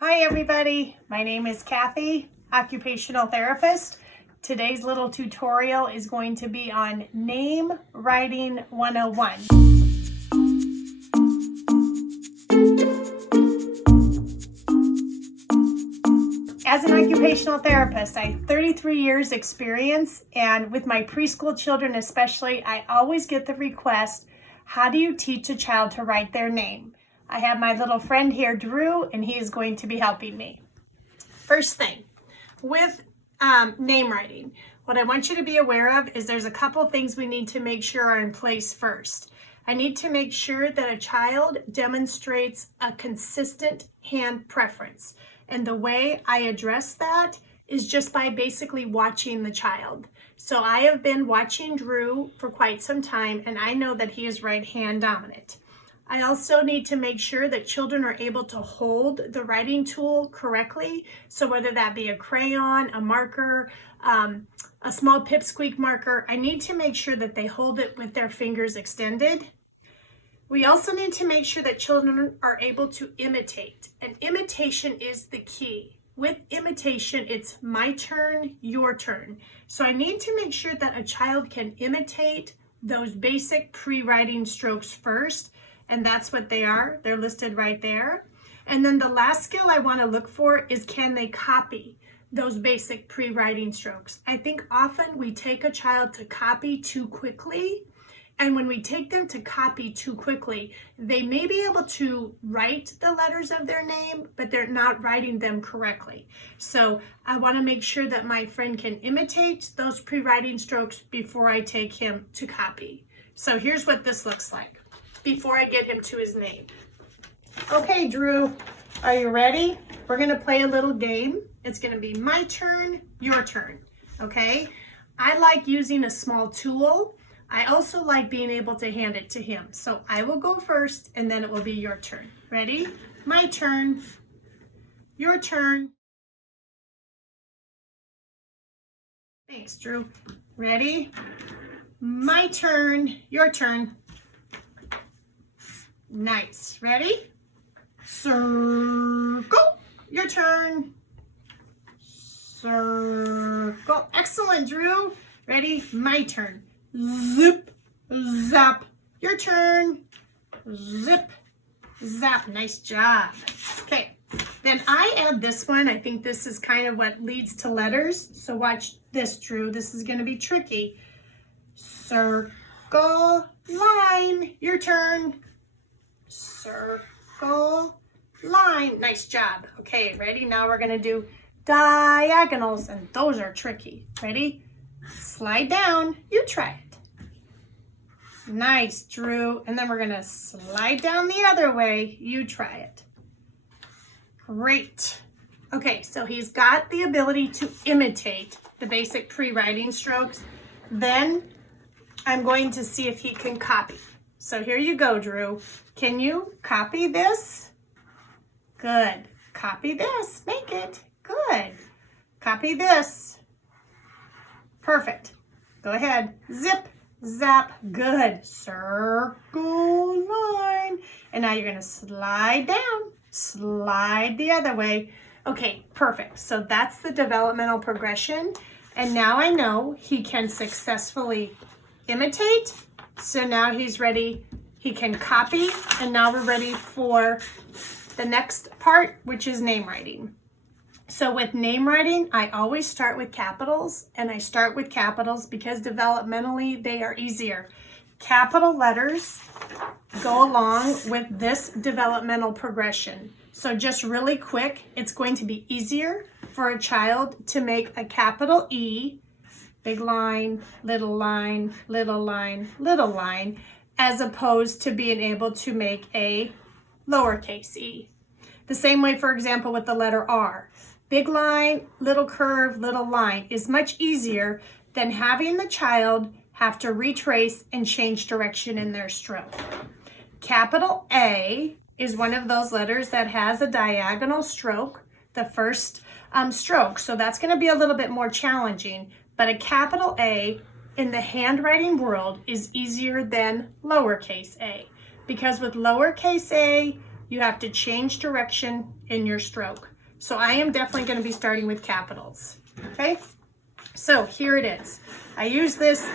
Hi everybody, my name is Kathy, occupational therapist. Today's little tutorial is going to be on Name Writing 101. As an occupational therapist, I have 33 years experience, and with my preschool children especially, I always get the request, how do you teach a child to write their name? I have my little friend here, Drew, and he is going to be helping me. First thing, with name writing, what I want you to be aware of is there's a couple things we need to make sure are in place first. I need to make sure that a child demonstrates a consistent hand preference. And the way I address that is just by basically watching the child. So I have been watching Drew for quite some time, and I know that he is right hand dominant. I also need to make sure that children are able to hold the writing tool correctly. So whether that be a crayon, a marker, a small pipsqueak marker, I need to make sure that they hold it with their fingers extended. We also need to make sure that children are able to imitate, and imitation is the key. With imitation, it's my turn, your turn. So I need to make sure that a child can imitate those basic pre-writing strokes first, and that's what they are. They're listed right there. And then the last skill I want to look for is, can they copy those basic pre-writing strokes? I think often we take a child to copy too quickly, and when we take them to copy too quickly, they may be able to write the letters of their name, but they're not writing them correctly. So I want to make sure that my friend can imitate those pre-writing strokes before I take him to copy. So here's what this looks like before I get him to his name. Okay, Drew, are you ready? We're going to play a little game. It's going to be my turn, your turn, okay? I like using a small tool. I also like being able to hand it to him. So I will go first, and then it will be your turn. Ready? My turn, your turn. Thanks, Drew. Ready? My turn, your turn. Nice. Ready? Circle. Your turn. Circle. Excellent, Drew. Ready? My turn. Zip. Zap. Your turn. Zip. Zap. Nice job. Okay. Then I add this one. I think this is kind of what leads to letters. So watch this, Drew. This is going to be tricky. Circle. Line. Your turn. Circle, line. Nice job. Okay, ready? Now we're going to do diagonals, and those are tricky. Ready? Slide down. You try it. Nice, Drew. And then we're going to slide down the other way. You try it. Great. Okay, so he's got the ability to imitate the basic pre-writing strokes. Then I'm going to see if he can copy. So here you go, Drew. Can you copy this? Good. Copy this. Make it. Good. Copy this. Perfect. Go ahead. Zip, zap. Good. Circle, line. And now you're going to slide down. Slide the other way. Okay, perfect. So that's the developmental progression. And now I know he can successfully imitate. So now he's ready, he can copy, and now we're ready for the next part, which is name writing. So with name writing, I always start with capitals, and I start with capitals because developmentally they are easier. Capital letters go along with this developmental progression. So just really quick, it's going to be easier for a child to make a capital E, big line, little line, little line, little line, as opposed to being able to make a lowercase e. The same way, for example, with the letter R. Big line, little curve, little line is much easier than having the child have to retrace and change direction in their stroke. Capital A is one of those letters that has a diagonal stroke, the first stroke. So that's going to be a little bit more challenging. But a capital A in the handwriting world is easier than lowercase a, because with lowercase a, you have to change direction in your stroke. So I am definitely going to be starting with capitals. Okay, so here it is. I use this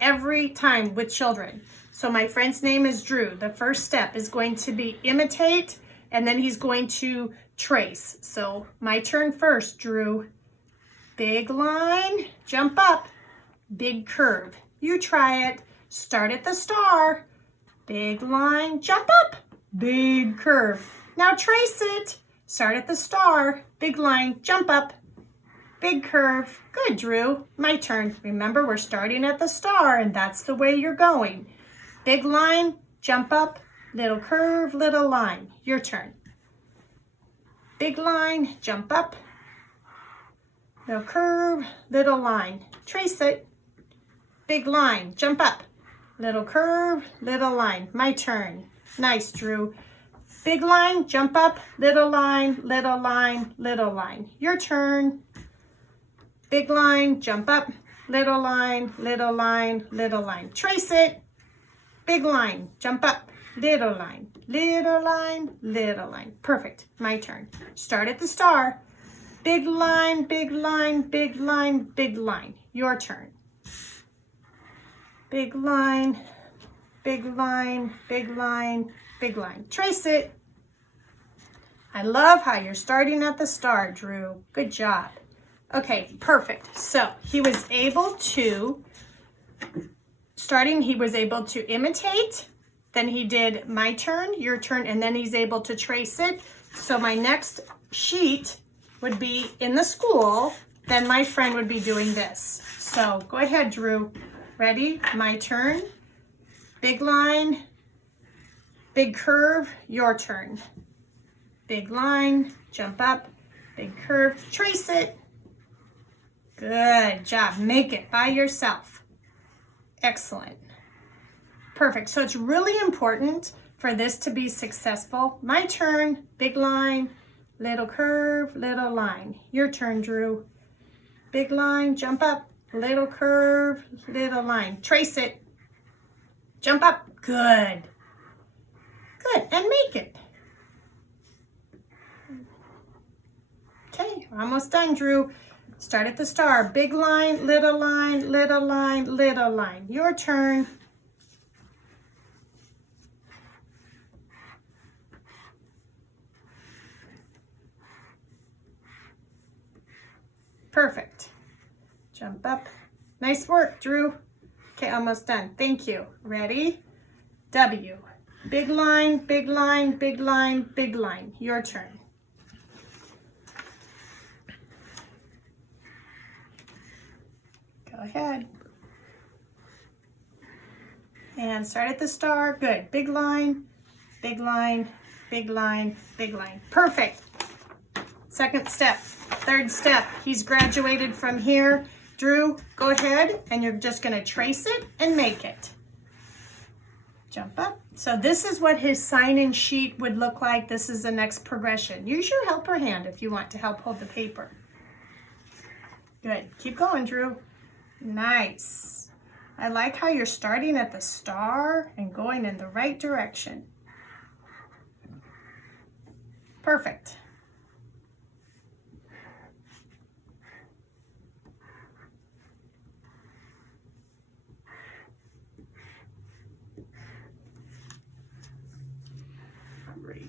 every time with children. So my friend's name is Drew. The first step is going to be imitate, and then he's going to trace. So my turn first, Drew. Big line, jump up, big curve. You try it. Start at the star. Big line, jump up, big curve. Now trace it. Start at the star, big line, jump up, big curve. Good, Drew. My turn. Remember, we're starting at the star, and that's the way you're going. Big line, jump up, little curve, little line. Your turn. Big line, jump up, little curve, little line. Trace it. Big line, jump up, little curve, little line. My turn. Nice, Drew. Big line, jump up, little line, little line, little line. Your turn. Big line, jump up, little line, little line, little line. Trace it. Big line, jump up, little line, little line, little line. Perfect. My turn. Start at the star. Big line, big line, big line, big line. Your turn. Big line, big line, big line, big line. Trace it. I love how you're starting at the star, Drew. Good job. Okay, perfect. So he was able to, he was able to imitate, then he did my turn, your turn, and then he's able to trace it. So my next sheet would be in the school, then my friend would be doing this. So go ahead, Drew. Ready? My turn. Big line, big curve, your turn. Big line, jump up, big curve, trace it. Good job. Make it by yourself. Excellent. Perfect. So it's really important for this to be successful. My turn, big line, little curve, little line. Your turn, Drew. Big line, jump up, little curve, little line. Trace it. Jump up. Good. Good. And make it. Okay, we're almost done, Drew. Start at the star. Big line, little line, little line, little line. Your turn. Perfect. Jump up. Nice work, Drew. Okay, almost done. Thank you. Ready? W. Big line, big line, big line, big line. Your turn. Go ahead. And start at the star. Good. Big line, big line, big line, big line. Perfect. Second step. Third step. He's graduated from here. Drew, go ahead, and you're just going to trace it and make it. Jump up. So this is what his sign-in sheet would look like. This is the next progression. Use your helper hand if you want to help hold the paper. Good. Keep going, Drew. Nice. I like how you're starting at the star and going in the right direction. Perfect. Great.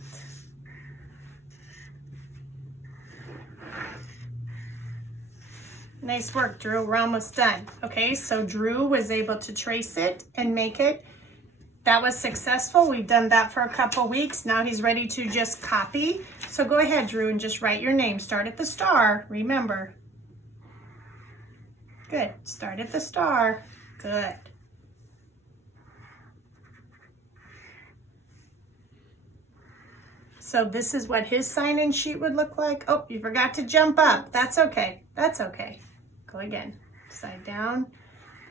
Nice work, Drew. We're almost done. Okay, so Drew was able to trace it and make it. That was successful. We've done that for a couple weeks. Now he's ready to just copy. So go ahead, Drew, and just write your name. Start at the star, remember. Good. Start at the star. Good. So this is what his sign-in sheet would look like. Oh, you forgot to jump up. That's okay. That's okay. Go again. Side down,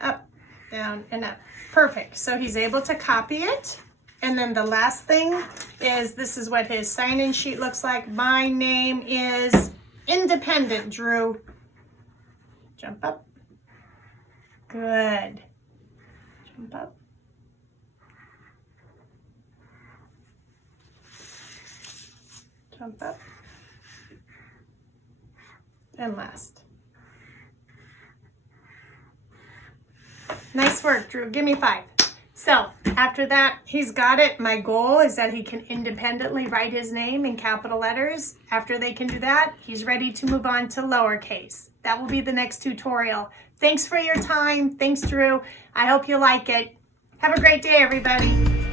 up, down, and up. Perfect. So he's able to copy it. And then the last thing is this is what his sign-in sheet looks like. My name is Independent, Drew. Jump up. Good. Jump up. Jump up. And last. Nice work, Drew. Give me 5. So after that, he's got it. My goal is that he can independently write his name in capital letters. After they can do that, he's ready to move on to lowercase. That will be the next tutorial. Thanks for your time. Thanks, Drew. I hope you like it. Have a great day, everybody.